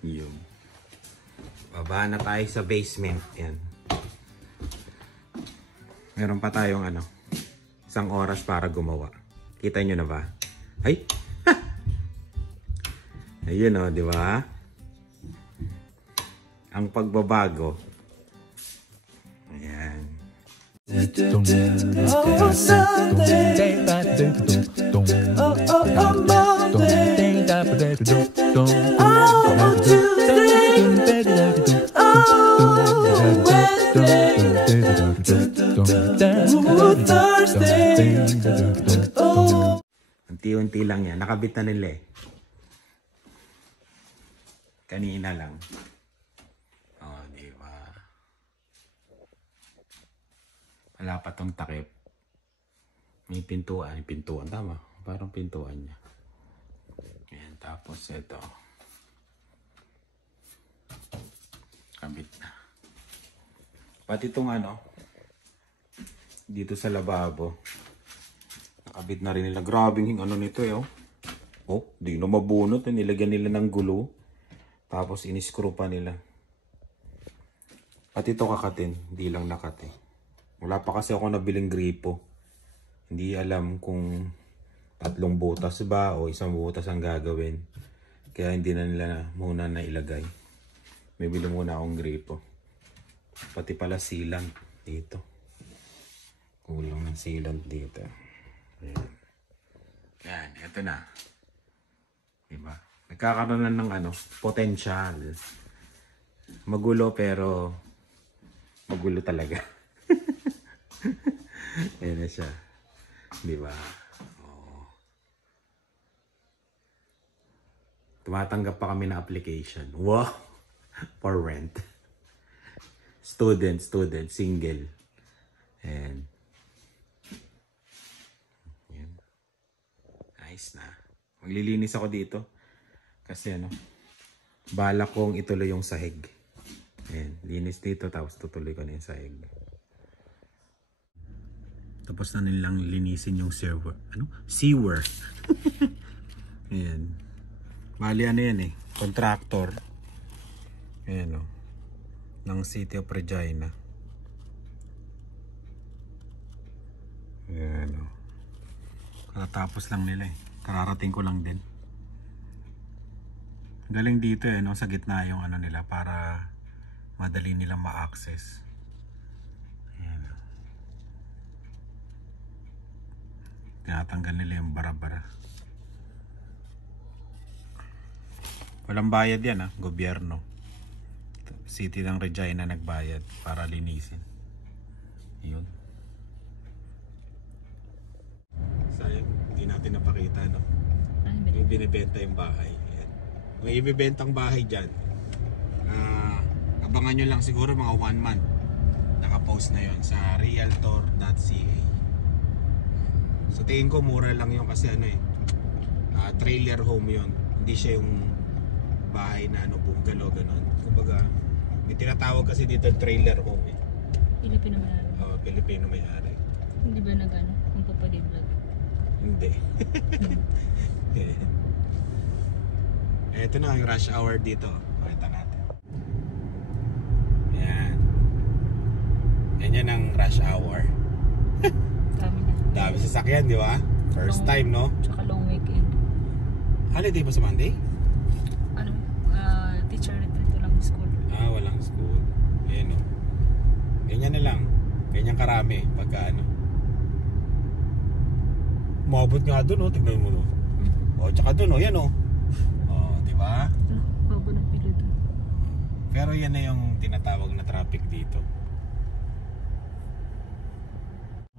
Yung baba na tayo sa basement. Yan. Meron pa tayong ano, 1 oras para gumawa. Kita nyo na ba? Ay! Ayun o, di ba? Ang pagbabago. Ayan. Unti-unti lang yan. Nakabit na nila eh. Kanina lang. Oh, di ba? Wala pa tong takip. May pintuan. Pintuan, tama. Parang pintuan niya. Ayan, tapos ito. Kabit na. Pati itong ano, dito sa lababo. Nakabit na rin nila. Grabing ano nito eh. Oh, di na mabunot. Nilagyan nila ng gulo. Tapos in-screw pa nila. Pati ito kakatin. Hindi lang nakate. Wala pa kasi ako nabiling gripo. Hindi alam kung 3 butas ba o 1 butas ang gagawin. Kaya hindi na nila muna nailagay. May bili muna akong gripo. Pati pala sealant dito. Kulang ng sealant dito. Ayan. Yan, ito na. Diba? Nagkakaroon na ng ano, potential. Magulo pero magulo talaga. Ayan na siya. Diba? Oh. Tumatanggap pa kami ng application. Wow! For rent. Student, single. And yan. Nice na. Maglilinis ako dito. Kasi ano, balak kong ituloy yung sahig. Ayan, linis dito tapos tutuloy ko na yung sahig. Tapos na nilang linisin yung sewer. Ano? Sewer. Ayan. Bali ano yan eh. Contractor. Ayan o. Ng City of Regina. Ayan o. Katatapos lang nila eh. Kararating ko lang din. Galing dito eh, no? Sa gitna yung ano nila para madali nilang ma-access. Ayan. Tinatanggal nila yung bara-bara. Walang bayad yan ah, gobyerno. City ng Regina nagbayad para linisin. Yun. Sayang, hindi natin napakita no? Yung binibenta yung bahay. May ibibentang bahay dyan. Abangan nyo lang siguro mga 1 month. Nakapost na yon sa realtor.ca. So tingin ko mura lang yun kasi ano eh, trailer home yon. Hindi siya yung bahay na ano, bungalow ganon. Kumbaga may tinatawag kasi dito trailer home eh. Pilipino may-ari. Oo, Pilipino may-ari. Hindi ba nag-ano? Kung papadig vlog? Hindi. Ito na yung rush hour dito. Pakita natin. Yan. Yan ang rush hour. Dami na. Dami sasakyan, di ba? First time, no? Tsaka long weekend. Holiday ba sa Monday? Ano? Teacher retreat lang school. Walang school. Ayan, no? Ganyan na lang. Ganyan karami pagka ano. Umabot nga doon, no? Tignan mo, no? O, tsaka doon, no? Yan, no? Diba? Baba ng pilo doon. Pero yan na yung tinatawag na traffic dito.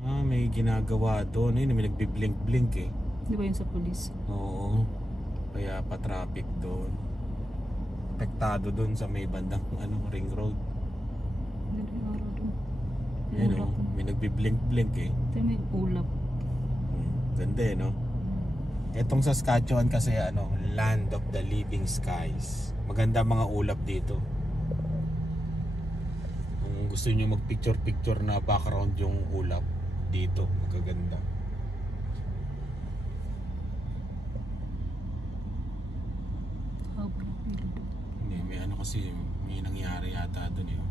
May ginagawa doon. May nagbiblink-blink eh. Di ba yun sa police? Oo. Kaya pa traffic doon. Apektado doon sa may bandang ring road. Hindi na yung araw doon. Yan o. May nagbiblink-blink eh. Ito may ulap. Ganda eh, no? Etong Saskatchewan kasi ano, land of the living skies. Maganda mga ulap dito. Kung gusto niyo mag-picture na background yung ulap dito, magaganda. Haba ng pilo doon. kasi may nangyari yata dun eh.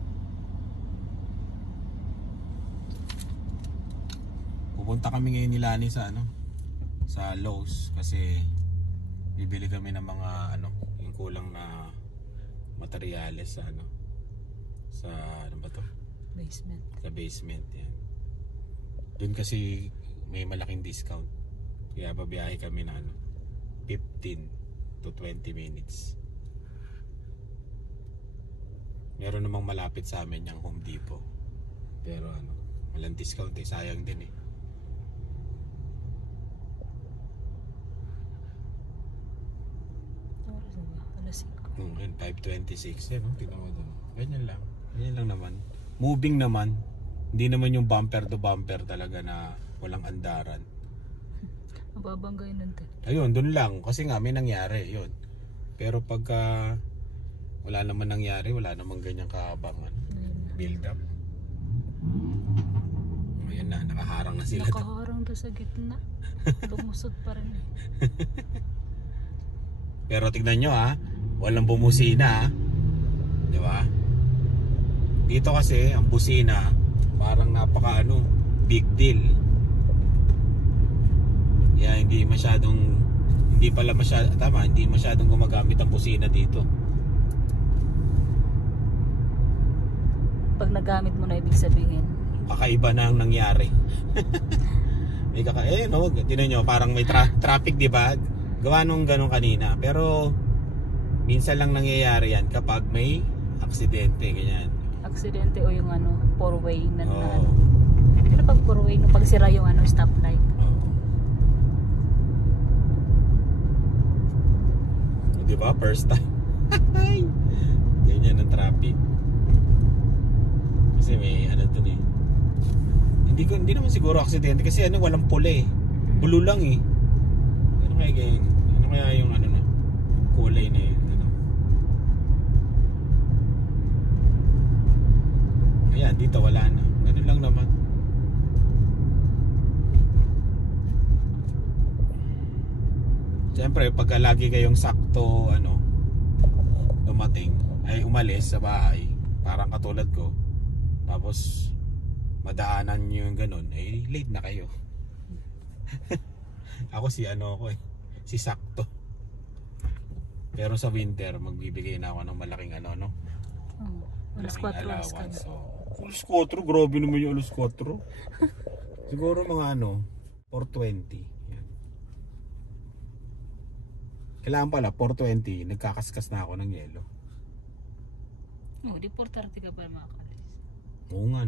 Pupunta kami ngayon ni Lani sa sa Lowe's kasi bibili kami ng mga yung kulang na materyales sa sa ba to? Basement. Sa basement yan. Doon kasi may malaking discount. Kaya babiyahe kami na 15 to 20 minutes. Meron namang malapit sa amin yung Home Depot. Pero walang discount eh, sayang din eh. Alas 5. 5:26 eh, no? Tingnan mo doon. Ganyan lang. Ganyan lang naman. Moving naman. Hindi naman yung bumper to bumper talaga na walang andaran. Mababanggay nun din. Ayun, doon lang. Kasi nga may nangyari. Yun. Pero pagka wala naman nangyari, wala naman ganyang kahabang build up. Ayan na, nakaharang na sila. Nakaharang doon sa gitna. Lumusot pa rin eh. Pero tignan nyo walang bumusina di ba? Dito kasi ang busina parang napaka big deal. Kaya hindi masyadong gumagamit ang busina dito. Pag nagamit mo na, ibig sabihin Kakaiba na ang nangyari. May tingnan nyo, parang may traffic, di ba? Gawa nung ganun kanina. Pero minsan lang nangyayari yan kapag may aksidente, ganyan. Aksidente o yung four-way na Pero pag four-way, pag sira yung stoplight. Di ba? First time. Ganyan ang traffic. Kasi may dun eh. Hindi naman siguro aksidente kasi walang pula eh. Blue lang eh. Ano kaya yung na kulay na yun? Ayan, dito wala na. Ganun lang naman. Siyempre, pagka lagi kayong sakto dumating ay umalis sa bahay, parang katulad ko, tapos madaanan nyo yung ganun, late na kayo. Ako si si sakto. Pero sa winter magbibigay na ako ng malaking Alas 4 allowance. Alas 4, grabe naman yung alas 4. Siguro mga 4:20. Yan. Kailangan pala 4:20 nagkakaskas na ako ng yelo. Di 4:30 ka pa makakalis. Oo nga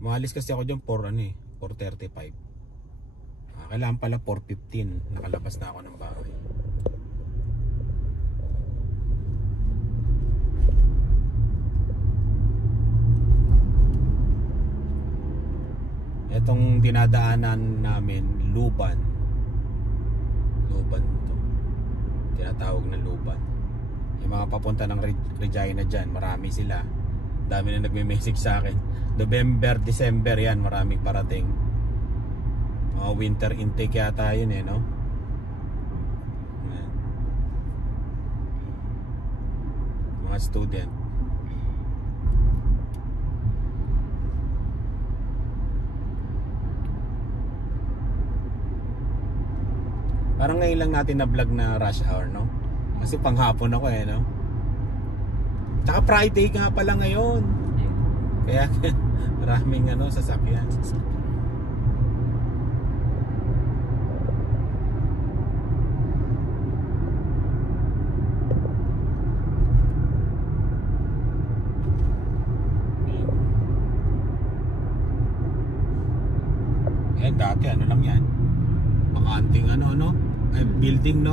Maalis kasi ako dyan 4:35. Kailangan pala 4:15 nakalabas na ako ng bahay. Etong dinadaanan namin, Luban to. Tinatawag na Luban. Yung mga papunta ng Regina dyan, marami sila. Dami na nagme-message sa akin. November, December yan, maraming parating. Mga winter intake yata yun no? Mga student. Parang ngayon lang natin na vlog na rush hour kasi panghapon ako no? Tsaka Friday nga pala ngayon. Kaya maraming sasakyan. Dati lang yan. Bakanting building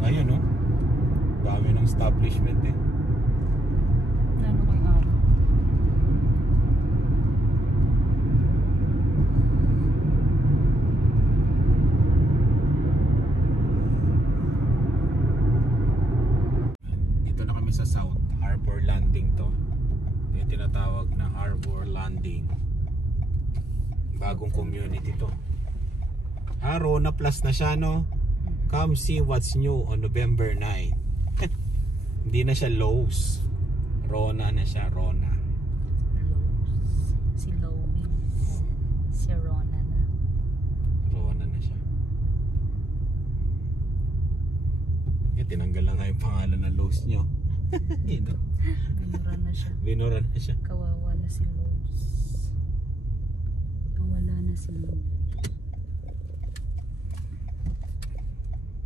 Ngayon dami ng establishment eh. Kayong araw? Dito na kami sa South Harbor Landing to. Yung tinatawag na Harbor Landing. Bagong community to. Rona Plus na siya Come see what's new on November 9. Hindi na siya Lowe's. Rona na siya, Rona. Lowe's. Si Lowe's. Si Rona na. Rona na siya. Tinanggal lang nga yung pangalan ng Lowe's nyo. Binura na siya. Binura na siya. Kawawa na si Lowe's. Nawala na si Lowe's.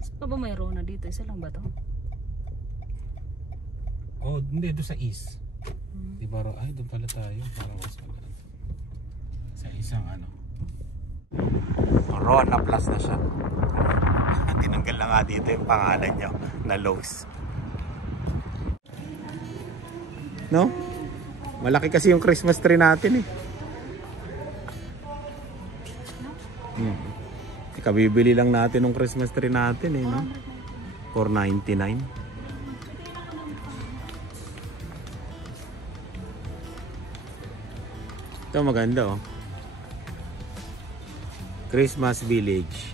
Saan pa ba may Rona dito? Isa lang ba to? Oh, hindi. Doon sa East. Di ba? Ay, doon pala tayo. Para mas maganda. Sa isang ano. Rona Plus na siya. Tinanggal lang nga dito yung pangalan nyo na Lowe's. No? Malaki kasi yung Christmas tree natin eh. Kabibili lang natin ng Christmas tree natin eh, no? $4.99. Ito maganda oh. Christmas Village.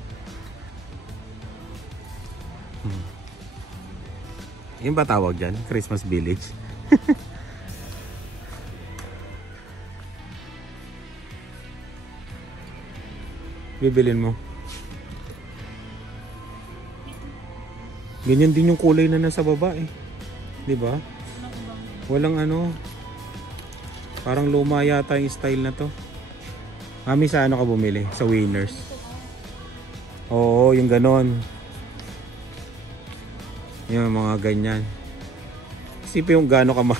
Yung ba tawag dyan? Christmas Village? Bibilin mo. Ganyan din yung kulay na nasa baba eh. Di ba? Walang ano. Parang luma yata yung style na to. Mami, sa ano ka bumili? Sa Winners. Oo, yung ganon. Yung mga ganyan. Isipin yung gano'n ka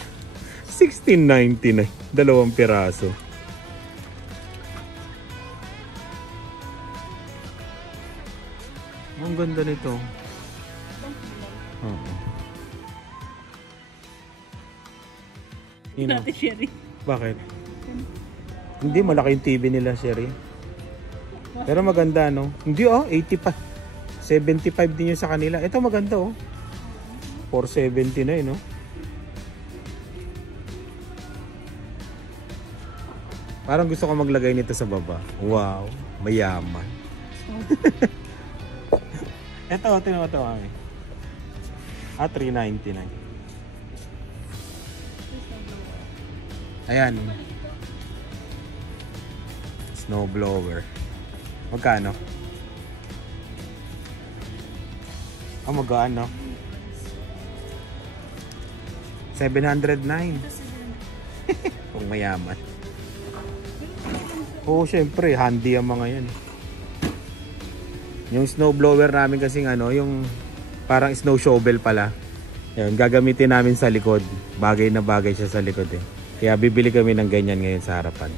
$16.99. 2 piraso. Ang ganda nito. Oo. Dati Sherry. Bakit? Hindi, malaki yung TV nila, Sherry. Pero maganda, no? Hindi, 85. 75 din yun sa kanila. Ito maganda, oh. 479, no? Parang gusto ko maglagay nito sa baba. Wow, mayaman. Ito, tingnan mo ito, kami. 399. Ayan. Snow blower. Magkano? Magaan, no? 709. Kung mayaman. Oo, syempre, handy ang mga yan. Yung snow blower namin kasing ano, yung parang snow shovel pala. Yun, gagamitin namin sa likod. Bagay na bagay siya sa likod eh. Kaya bibili kami ng ganyan ngayon sa harapan.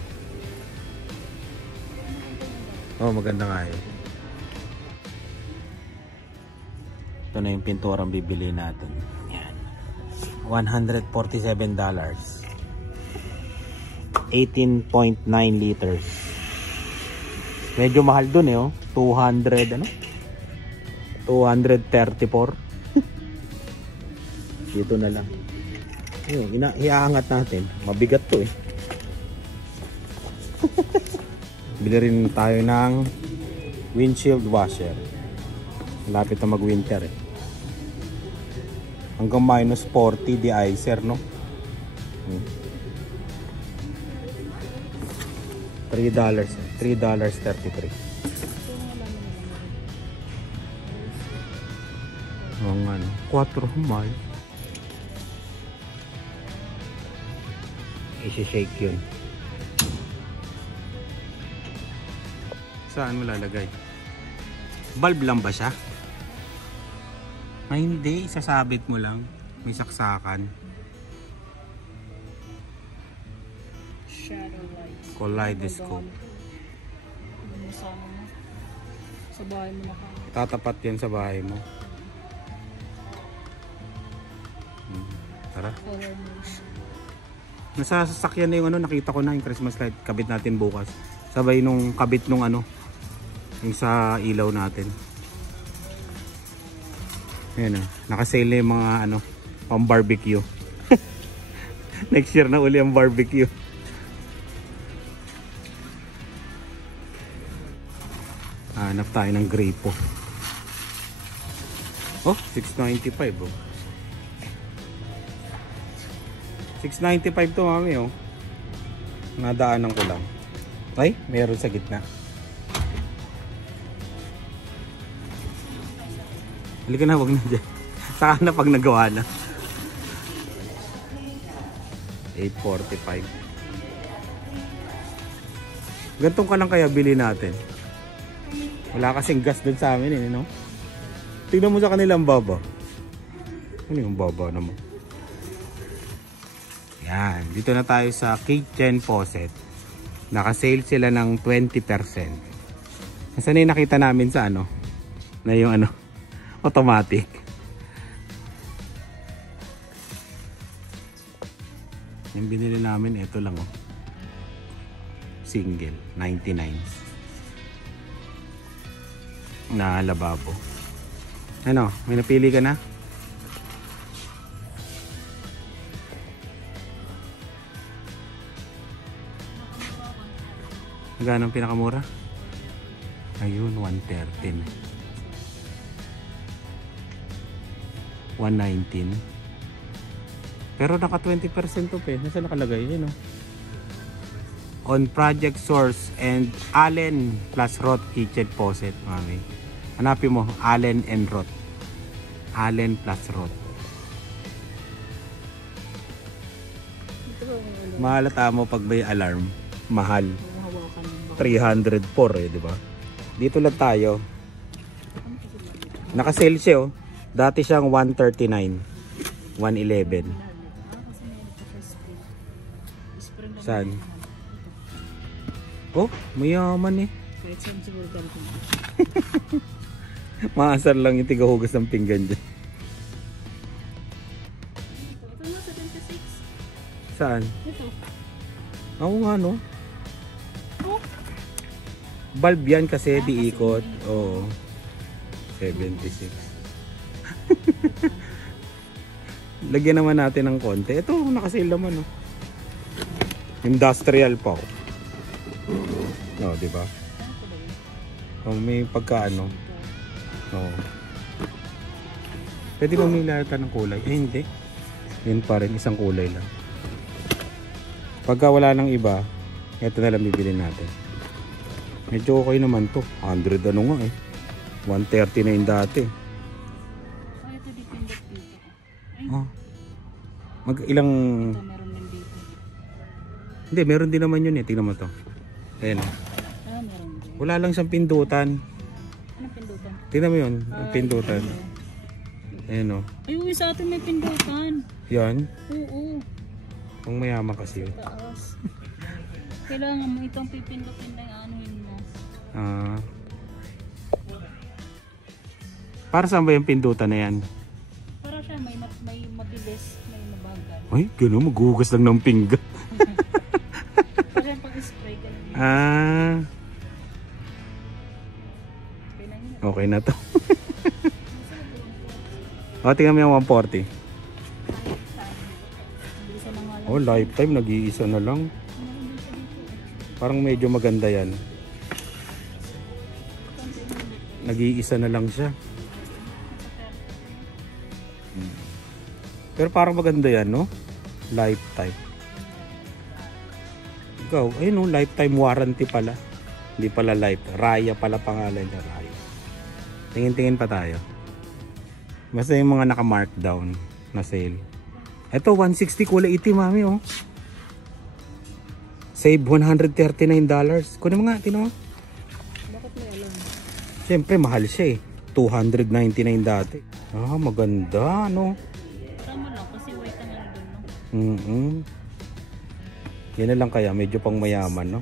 Oh, maganda nga yun. Ito na yung pinturang bibili natin. Yan. $147. 18.9 liters. Medyo mahal dun eh, oh. 200 ano? 234. Dito na lang. Ayun, iaangat natin. Mabigat to eh. Bili rin tayo ng windshield washer. Malapit na mag-winter eh. Hanggang -40 de-icer, no? $3.33. Ang ano, 4 humay. I-shake yun. Saan mo lalagay? Bulb lang ba siya? Ay hindi, isasabit mo lang. May saksakan. Shadow lights. Kaleidoscope. Sa bahay mo na ka. Tatapat yan sa bahay mo. Tara. Color motion. Nasa sasakyan na yung ano, nakita ko na yung Christmas light. Kabit natin bukas. Sabay nung kabit nung ano, yung sa ilaw natin. Ayan na, nakasale na yung mga ano, pang barbecue. Next year na uli ang barbecue. Hanap tayo ng grapo. Oh, $6.95 oh. 695 to mami oh. Nadaanan ko lang. Ay, meron sa gitna. Halika na, wag na dyan. Saka na pag nagawa na. 845. Gantong ka lang kaya bili natin. Wala kasing gas dun sa amin eh, no? Tingnan mo sa kanilang baba. Ano yung baba naman? Yan, dito na tayo sa kitchen faucet. Naka-sale sila ng 20%. Nasaan yung nakita namin sa ano? Na yung ano? Automatic. Yung binili namin, ito lang oh. Single, 99. Na lababo. Ano, may napili ka na? Magkano ang pinakamura? Ayun, 113. 119. Pero naka 20% to pe. Nasa nakalagay yun oh. On Project Source and Allen plus Roth kitchen faucet, mami. Hanapin mo, Allen and Roth. Allen plus Roth. Mahalata mo pag may alarm. Mahal. 304 eh, di ba? Dito lang tayo. Naka-sale siya oh. Dati siyang 139. 111. Saan? Oh, mayaman eh. Maasar lang yung tigahugas ng pinggan dyan. Saan? Ito. Oo nga no. Bulb yan kasi di ikot. Oo. 76. Lagyan naman natin ng konti. Ito, nakasale naman oh. Industrial pa oh. Oh, di ba? Oh, may pagkaano. Oh. Pwede mamili ka ng kulay. Eh, hindi. Yun pa rin, isang kulay lang. Pagka wala nang iba, ito na lang bibili natin. Medyo okay naman to. 100 ano nga eh. 139 dati. Ay, ito dipindot dito. Ay, Oh. Mag ilang... ito meron din dito. Hindi, meron din naman yun eh. Tingnan mo to. Ayan. Ah, meron din. Wala lang siyang pindutan. Anong pindutan? Tingnan mo yun. Yung pindutan. Ayan o. Ay, uwi sa atin may pindutan. Yan. Oo. Ang mayaman kasi yun. Taas. Kailangan mo itong pipindutin na yung anuhin mo. Ah. Para saan ba yung pindutan na yan? Para siya may mabilis, may mabagal. Ay, gano'n. Maghugas lang ng pinggan. Para yung pag-spray ka lang. Ah. Okay na yun. Okay na to. O, tingnan mo yung 140. Bilisan na nga lang. Oh, lifetime. Nag-iisa na lang. Meron din siya dito. Parang medyo maganda yan. Nag-iisa na lang siya. Pero parang maganda yan, no? Lifetime. Ikaw, ayun no, lifetime warranty pala. Hindi pala life. Raya pala pangalan niya, Raya. Tingin-tingin pa tayo. Basta yung mga naka-markdown na sale. Ito, 160 kulay itim, mami, oh. Save $139. Kunin mo nga, tino. Bakit may alam? Siyempre, mahal siya eh. $299 dati. Ah, maganda, no? Tama lang kasi wait na lang dun, no? Yan na lang kaya, medyo pang mayaman, no?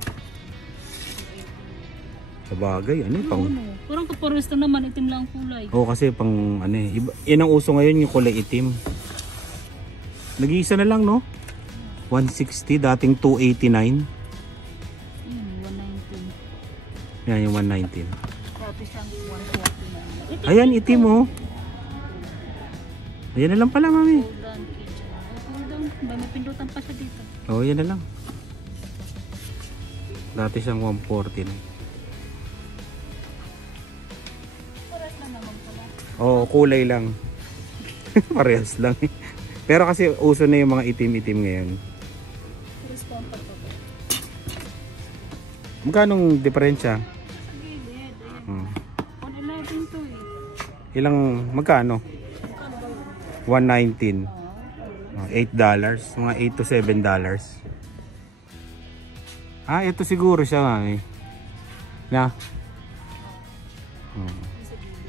Sa bagay, ano, pang... Ano? Parang kapares na naman, itim lang ang kulay. Oo, kasi pang, ano eh, yan ang uso ngayon, yung kulay itim. Nag-iisa na lang, no? 160, dating 289. Yun, 119. Yan, yung 119. Tapos siyang 140 na. Ayan, itim, oh. Ayan na lang pala, mami. Cool down kitchen. Oh, cool down. May pindutan pa siya dito. Oo, yan na lang. Dati siyang 140 na. Pares na naman pala. Oo, kulay lang. Parehas lang. Pero kasi uso na yung mga itim-itim ngayon. Cruise comfort po. Magkanong diferensya? Sa gilid. Ayan. Hmm. 111 to eh. Ilang, magkano? Magkano ba yun? 119. $8. Mga $8 to $7. Ah, ito siguro siya nga eh. Na? Sa gilid.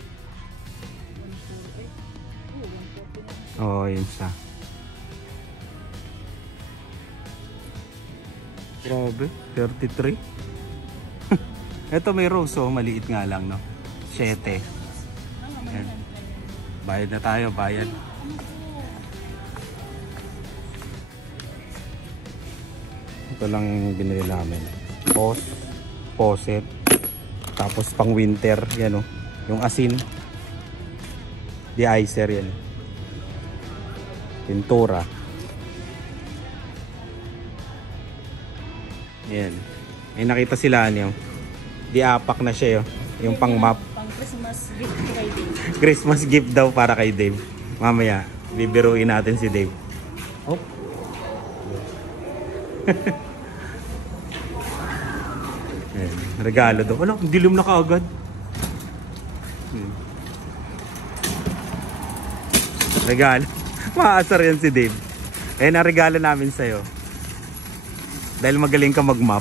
148. Oo, yun siya. Grabe, 33. Ito may rose oh, maliit nga lang no. 7. Ayan. Bayad na tayo, bayad. Ito lang yung binili namin. Faucet. Tapos pang winter, yan oh. Yung asin. De-icer yan. Pintura. Yan. May nakita sila niyo. Di-apak na siya yun. Yung pang map. Pang Christmas gift kay Dave. Christmas gift daw para kay Dave. Mamaya, bibiruin natin si Dave. Oh. Yan. Regalo daw. Wala, dilim na kaagad. Regalo. Maasar yan si Dave. Eh, na regalo namin sa'yo. Dahil magaling ka mag-map.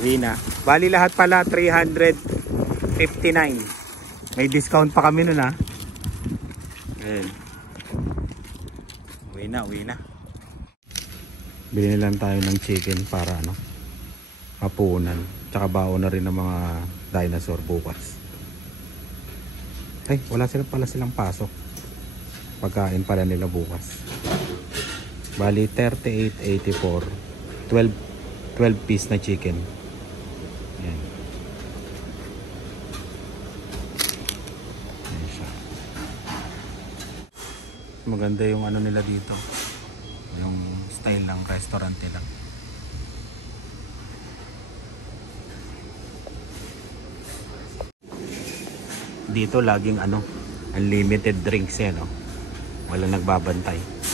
Uwi na. Bali lahat pala 359. May discount pa kami nun ha. Ayan. Uwi na, uwi na. Bili na lang tayo ng chicken para ano, hapunan. Tsaka baon na rin ng mga dinosaur bukas. Ay, wala pala silang pasok. Pagkain pala nila bukas. Bali 38.84. 12 piece na chicken. Ayan. Ayan siya. Maganda yung ano nila dito. Yung style ng restaurant nila. Dito laging ano, unlimited drinks eh, no? Walang nagbabantay.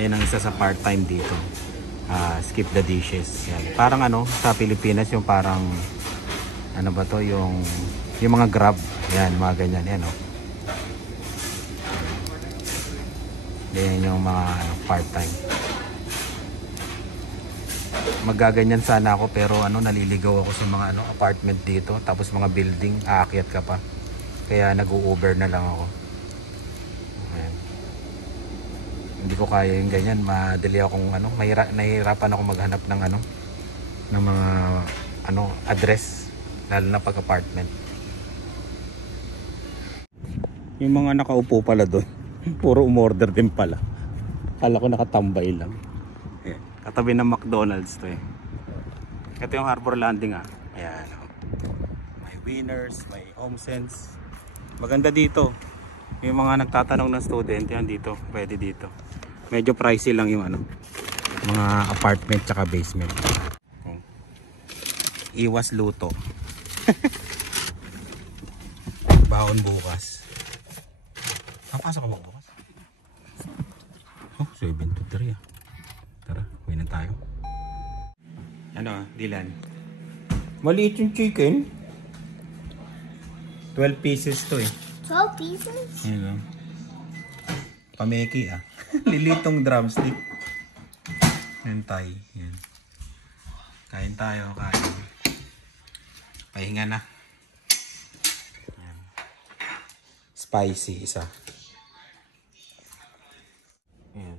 Yan ang isa sa part-time dito. Skip the dishes. Yan. Parang ano, sa Pilipinas yung parang ano ba to, yung mga Grab. Yan, mga ganyan. Yan, no? Yan yung mga ano, part-time. Magaganyan sana ako pero ano, naliligaw ako sa mga ano, apartment dito, tapos mga building, aakyat ka pa. Kaya nag-u-Uber na lang ako. Ayan. Hindi ko kaya yung ganyan, madali akong ano, nahihirapan ako maghanap ng ano, ng mga ano, address, lalo na pag apartment. Yung mga nakaupo pala doon, puro umorder din pala. Kala ko nakatambay lang. Katabi ng McDonald's to eh. Ito yung Harbor Landing ah. Ayan. May Winners, may HomeSense. Maganda dito. Yung mga nagtatanong ng student, yan dito. Pwede dito. Medyo pricey lang yung ano, mga apartment tsaka basement. Iwas luto. Baon bukas. Papasok ka ba bukas? Oh, 7 to 3 ah. Tara, uwi na tayo. Ano, Dylan? Maliit yung chicken. 12 pieces to eh. 12 pieces? Ayan o. Pameki ah. Lilitong drumstick. Yan tayo. Yan. Kain tayo, kain. Pahinga na. Yan. Spicy isa. Yan.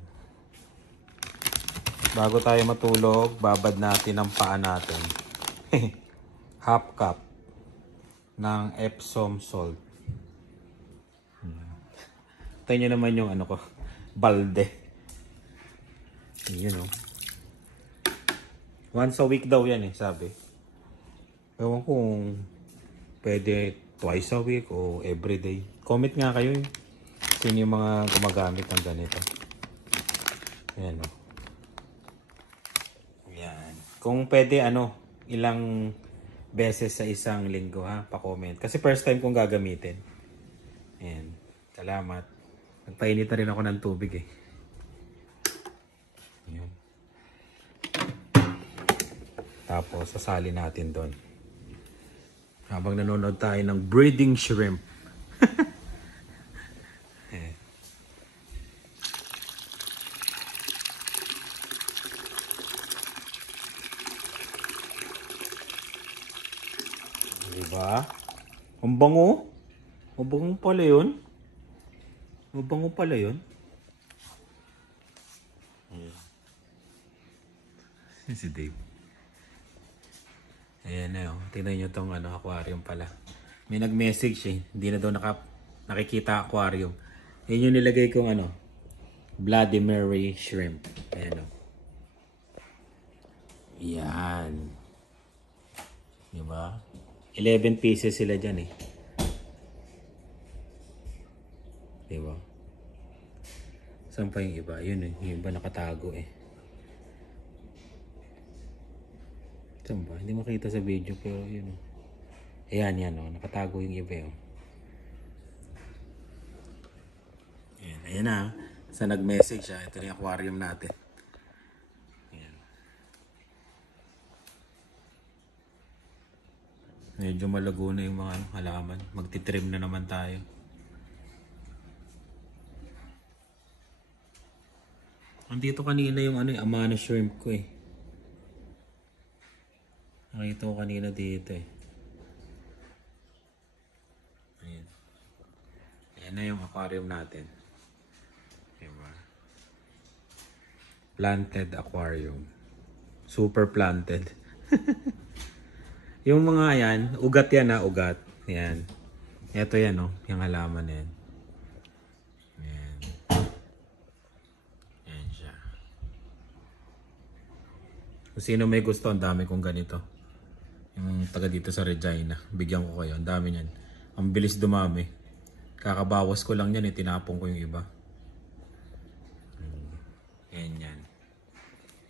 Bago tayo matulog, babad natin ang paa natin. Half cup ng Epsom salt. Tayo nyo naman yung ano ko, balde. Yun o. Once a week daw yan eh, sabi. Ewan ko kung pwede twice a week o everyday. Comment nga kayo eh. Sino yung mga gumagamit ng ganito. Ayan o. Kung pwede ano, ilang beses sa isang linggo ha, pa-comment. Kasi first time kong gagamitin. Ayan. Salamat. Nagpainit na rin ako ng tubig eh. Ayan. Tapos sasali natin doon. Habang nanonood tayo ng breeding shrimp. Ayan. Diba? Ang bango. Ang bango pala yun. Ang bango pala yun. Ayan. Si Dave. Ayan na yun. Tingnan nyo tong aquarium pala. May nag-message eh. Hindi na daw nakikita aquarium. Ayan yung nilagay kong Bloody Mary shrimp. Ayan o. Ayan. Diba? 11 pieces sila dyan eh. Diba? Saan pa yung iba? Yun eh. Yung iba nakatago eh. Saan ba? Hindi makita sa video pero yun. Ayan yan o. Nakatago yung iba o. Ayan. Ayan na. Sa nag-message siya. Ito yung aquarium natin. Ayan. Medyo malago na yung mga halaman. Magtitrim na naman tayo. Andito kanina yung Amana shrimp ko eh. Nakita ko kanina dito eh. Ayan. Ayan na yung aquarium natin. Diba? Planted aquarium. Super planted. Yung mga yan, ugat yan ha, ugat. Yan. Ito yan oh, yung halaman yan. Yan. Yan siya. Kung sino may gusto, ang dami kong ganito. Yung taga dito sa Regina. Bigyan ko kayo, ang dami niyan. Ang bilis dumami. Kakabawas ko lang yan eh, tinapong ko yung iba. Yan yan.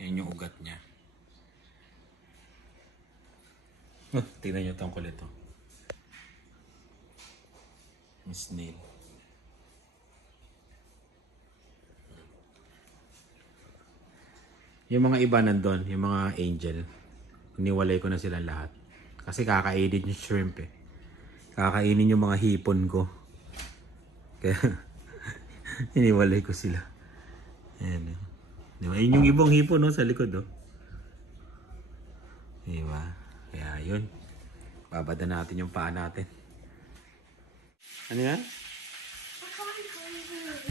Yan yung ugat niya. Tingnan nyo itong kulit. Yung snail. Yung mga iba nandun, yung mga angel, iniwalay ko na silang lahat. Kasi kakainin yung shrimp eh. Kakainin yung mga hipon ko. Kaya, iniwalay ko sila. Ayan. Diba? Yun yung ibang hipon no, sa likod. Oh. Diba? Kaya yun. Babada natin yung paa natin. Ano yan?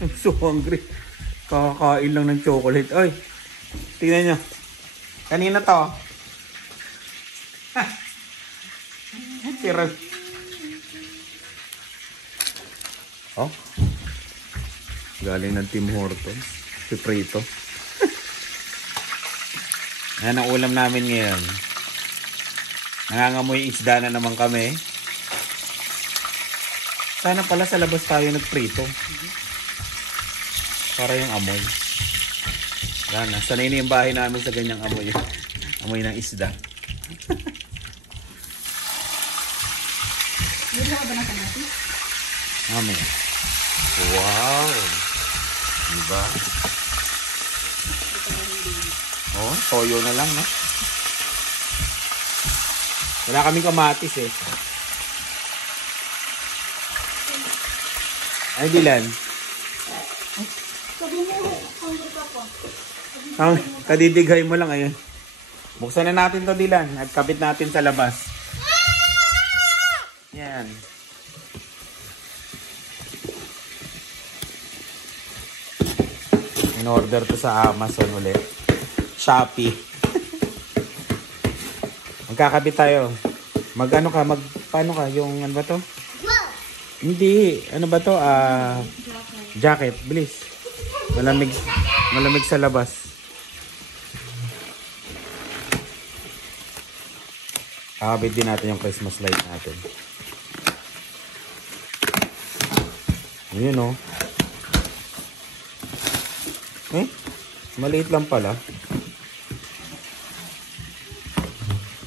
I'm so hungry. Kakakain lang ng chocolate. Ay! Tingnan nyo. Kanina to. Tira. Oh. Galing ng Tim Hortons. Piprito. Yan ang ulam namin ngayon. Nangangamoy isda na naman kami. Sana pala sa labas tayo nagprito. Para yung amoy. Yan, sanay na yung bahay namin sa ganyang amoy. Amoy ng isda. Dito ka ba na kamatis? Amoy. Wow! Diba? Oh, toyo na lang, no? Wala kaming kamatis eh. Ay, Dilan. Sabi mo, hungry ka po. Kadidighay mo lang, ayun. Buksan na natin to, Dilan. At kabit natin sa labas. Yan. In order to sa Amazon ulit. Shopee. Magkakabit tayo. Paano ka? Yung ano ba to? Hindi. Ano ba to? Jacket. Bilis. Malamig sa labas. Kakabit din natin yung Christmas light natin. Ayun oh. Maliit lang pala.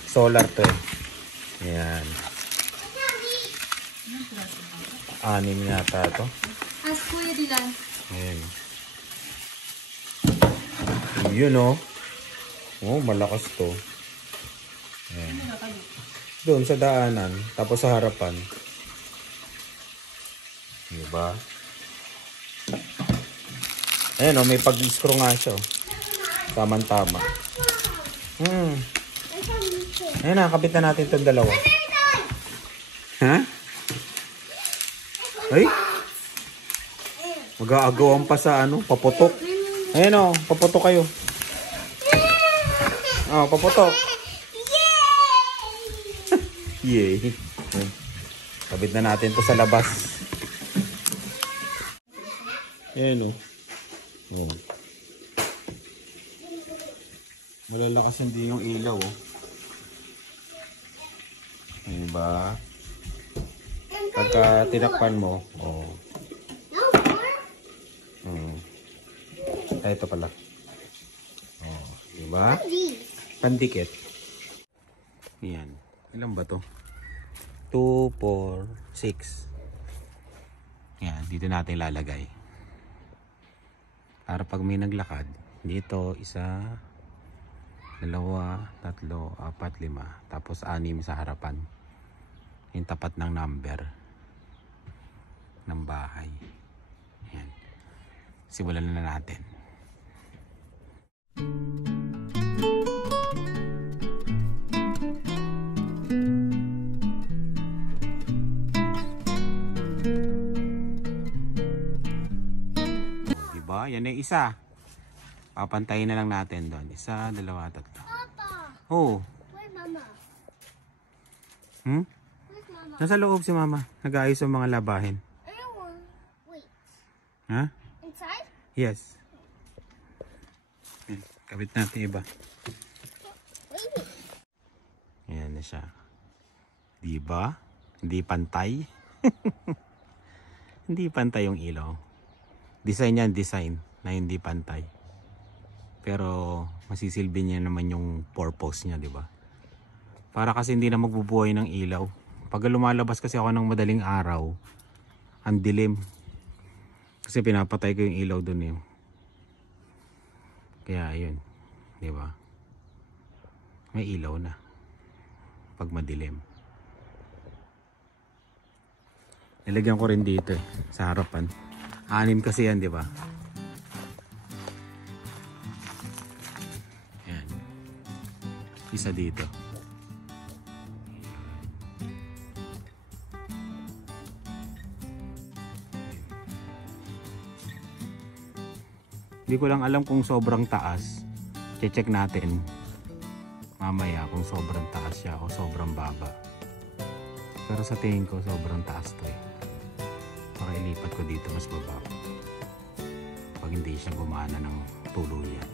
Solar to eh. 6 yata ito. As Kuya Dylan. Ayan. Yun oh. Oh, malakas to. Ayan. Doon sa daanan, tapos sa harapan. Diba? Ayan oh, may pag-screw nga siya oh. Tama-tama. Ayan na, kapit na natin itong dalawa. Ha? Ay? Mag-aagawan pa sa ano, paputok. Ayan o, paputok kayo. Oh, paputok. Yay! Kabit na natin to sa labas. Ayan o. Oh. Malalakas hindi yung ilaw oh. Diba? Pagka tinakpan mo, oh. Ito pala. Oh, diba? Pandikit. Yan. Ilan ba to? 2, 4, 6. Yan, dito natin lalagay. Para pag may naglakad, dito 1, 2, 3, 4, 5, tapos 6 sa harapan. Yung tapat ng number ng bahay. Yan. Simulan na natin. Diba? Yan ay isa. Papantayin na lang natin doon. 1, 2, 3. Papa, Oh. where's Mama? Hmm? Where's Mama? Nasa loob si mama. Nag-aayos ang mga labahin. I don't want. Wait. Ha? Inside? Yes. Yan. Kabit natin iba. Wait. Ayan na siya. Diba? Hindi pantay. Hindi pantay yung ilaw. Design yan, design na hindi pantay. Pero masisilbi niya naman yung purpose niya, di ba? Para kasi hindi na magbubuhay ng ilaw. Pag lumalabas kasi ako ng madaling araw, ang dilim. Kasi pinapatay ko yung ilaw dun eh. Kaya ayun, di ba? May ilaw na pag madilim. Nilagyan ko rin dito eh, sa harapan. 6 kasi yan, di ba? Yan. Isa dito. Hindi ko lang alam kung sobrang taas. Check natin mamaya kung sobrang taas siya o sobrang baba. Pero sa tingin ko sobrang taas to eh. Baka ilipat ko dito mas baba. Pag hindi siya gumana ng tuluyan.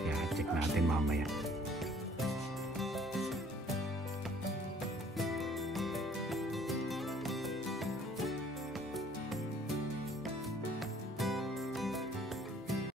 Kaya check natin mamaya.